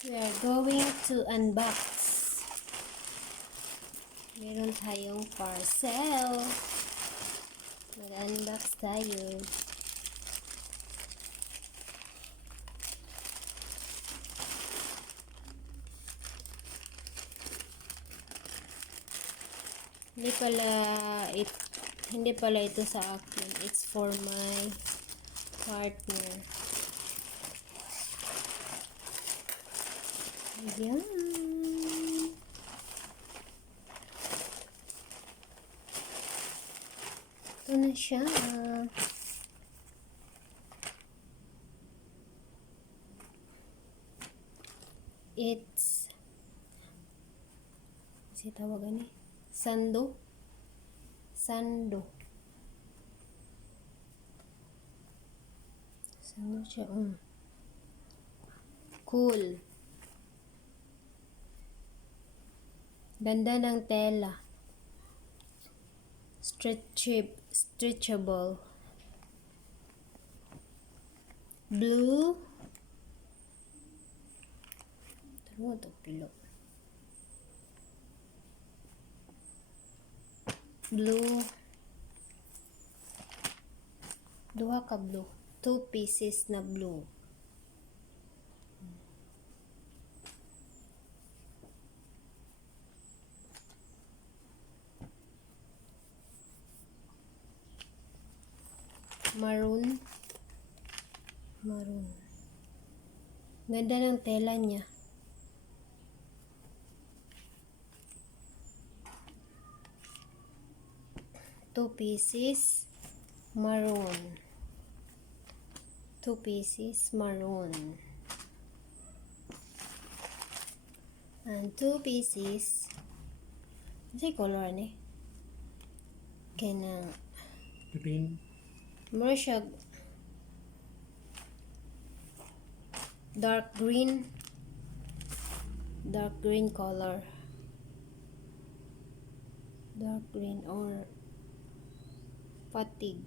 We are going to unbox. Meron tayong parcel. Mag-unbox tayo. Hindi pala ito sa akin. It's for my partner. Ayan. Ito na siya. It's kasi tawagan eh. Sando siya. Cool. Ganda ng tela. Stretchable. Blue. Taro ito pilo. Blue. Duha ka blue. 2 pieces na blue. Maroon. Ganda ng tela niya. Two pieces maroon. 2 pieces maroon. And 2 pieces kasi color ni kena green. Mura siya dark green color. Dark green or patig.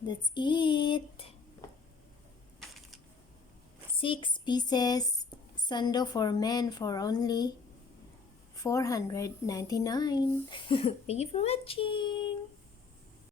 That's it. 6 pieces Sando For Men for only $499. Thank you for watching.